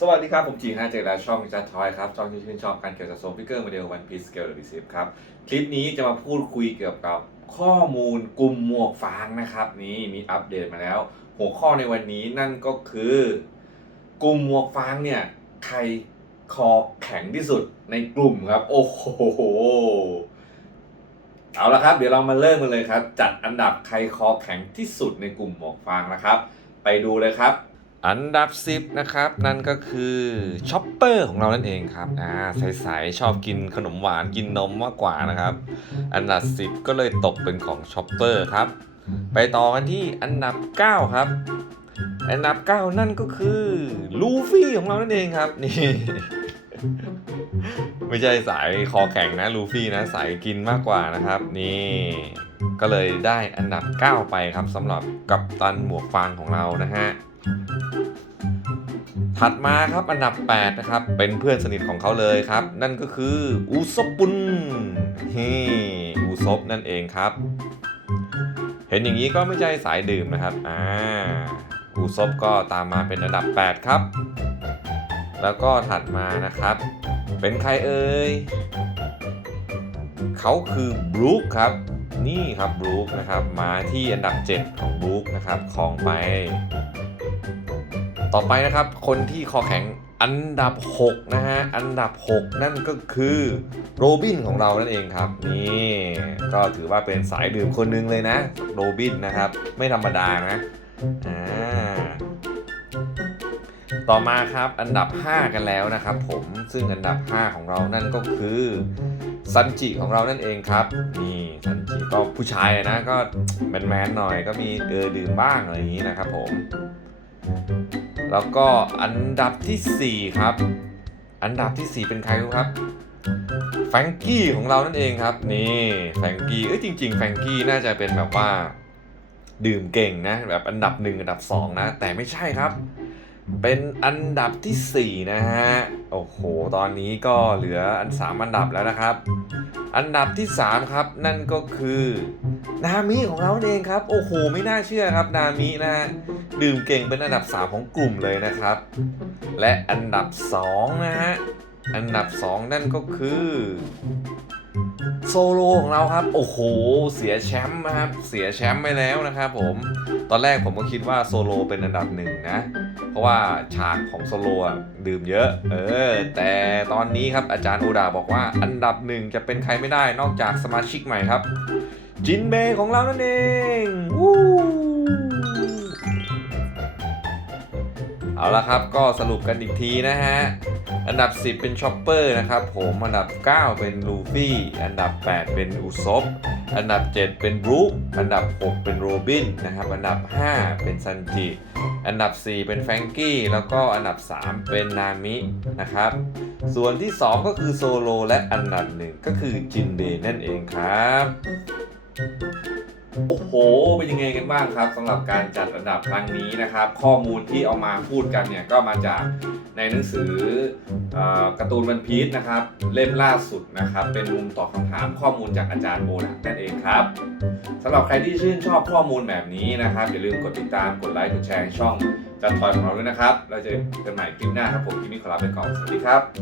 สวัสดีครับ ผมจีฮะเจอแล้วช่องจัดทอยครับช่องที่ชื่นชอบการเกี่ยวกับทรงฟิกเกอร์โมเดลวันพีสเกลหรือบีซีครับ คลิปนี้จะมาพูดคุยเกี่ยวกับข้อมูลกลุ่มหมวกฟางนะครับ นี่มีอัปเดตมาแล้ว หัวข้อในวันนี้นั่นก็คือกลุ่มหมวกฟางเนี่ย ใครคอแข็งที่สุดในกลุ่มครับ โอ้โหเอาละครับ เดี๋ยวเรามาเริ่มกันเลยครับ จัดอันดับใครคอแข็งที่สุดในกลุ่มหมวกฟางนะครับ ไปดูเลยครับ อันดับ 10 นะครับ นั่นก็คือช็อปเปอร์ของเรานั่นเองครับอ่าใสๆชอบกินขนมหวานกินนมมากกว่านะครับ อันดับ 10 ก็เลยตกเป็นของช็อปเปอร์ครับ ไปต่อกันที่อันดับ 9 ครับ อันดับ 9 นั่นก็คือลูฟี่ของเรานั่นเองครับนี่ไม่ใช่สายคอแข็งนะลูฟี่นะสายกินมากกว่านะครับ นี่ก็เลยได้อันดับ 9 ไปครับสำหรับกัปตันหมวกฟางของเรานะฮะ ถัดมาครับอันดับ 8 นะครับ เป็นเพื่อนสนิทของเขาเลยครับ นั่นก็คืออูซบปุนฮีอูซบนั่นเองครับ เห็นอย่างนี้ก็ไม่ใช่สายดื่มนะครับอ่าอูซบก็ตามมาเป็นอันดับ 8 ครับ แล้วก็ถัดมานะครับ เป็นใครเอ่ยเขาคือบรูคครับนี่ครับบรูคนะครับมาที่อันดับ 7 ของบรูคนะครับของไป ต่อไปนะครับ คนที่คอแข็งอันดับ 6 นะฮะ อันดับ 6 นั่นก็คือโรบินของเรานั่นเองครับ นี่ก็ถือว่าเป็นสายดื่มคนหนึงเลยนะ โรบินนะครับ ไม่ธรรมดานะอ่าต่อมาครับอันดับ 5 กันแล้วนะครับ ผมซึ่งอันดับ 5 ของเรานั่นก็คือซันจิของเรานั่นเองครับนี่ซันจิก็ผู้ชายนะก็แมนๆหน่อยก็มีเออดื่มบ้างอะไรอย่างนี้นะครับผม แล้วก็อันดับทีสี่4 ครับ อันดับทีสี่ 4 เป็นใครครับแฟงกี้ของเรานั่นเองครับนี่แฟงกี้เอ้ยจริง ๆ แฟงกี้น่าจะเป็นแบบว่า ดื่มเก่งนะ แบบอันดับหนึ่งอันดับสองนะ แต่ไม่ใช่ครับ เป็นอันดับที่สี่นะฮะ โอ้โห ตอนนี้ก็เหลืออันสามอันดับแล้วนะครับ อันดับที่ 3 ครับ นั่นก็คือ นามิของเราเองครับ โอ้โห ไม่น่าเชื่อครับ นามินะฮะ ดื่มเก่งเป็นอันดับ 3 ของกลุ่มเลยนะครับ และอันดับ 2 นะฮะ อันดับ 2 นั่นก็คือ โซโลของเราครับ โอ้โห เสียแชมป์นะครับ เสียแชมป์ไปแล้วนะครับผม ตอนแรกผมก็คิดว่าโซโลเป็นอันดับหนึ่งนะ เพราะว่าฉากของโซโลดื่มเยอะ เออ แต่ตอนนี้ครับอาจารย์โอดาบอกว่าอันดับหนึ่งจะเป็นใครไม่ได้นอกจากสมาชิกใหม่ครับ จินเบของเรานั่นเองวู้เอาละครับก็สรุปกันอีกทีนะฮะ อันดับ 10 เป็นชอปเปอร์นะครับผมอันดับ 9 เป็นลูฟี่อันดับ 8 เป็นอุซบอันดับ 7 เป็นบรูคอันดับ 6 เป็นโรบินนะครับอันดับ 5 เป็นซันจิอันดับ 4 เป็นแฟรงกี้แล้วก็อันดับ 3 เป็นนามินะครับส่วนที่ 2 ก็คือโซโลและอันดับ 1 ก็คือจินเบนั่นเองครับ โอ้โห เป็นยังไงกันบ้างครับสำหรับการจัดอันดับครั้งนี้นะครับ ข้อมูลที่เอามาพูดกันเนี่ยก็มาจากในหนังสืออการ์ตูนวันพีชนะครับ เล่มล่าสุดนะครับ เป็นมุมตอบคำถามข้อมูลจากอาจารย์โบนะนั่นเองครับสำหรับใครที่ชื่นชอบข้อมูลแบบนี้นะครับ อย่าลืมกดติดตามกดไลค์กดแชร์ช่องจัดทอยของเราด้วยนะครับเราเจอกันใหม่คลิปหน้าครับผมคลิปนี้ขอลาไปก่อนสวัสดีครับ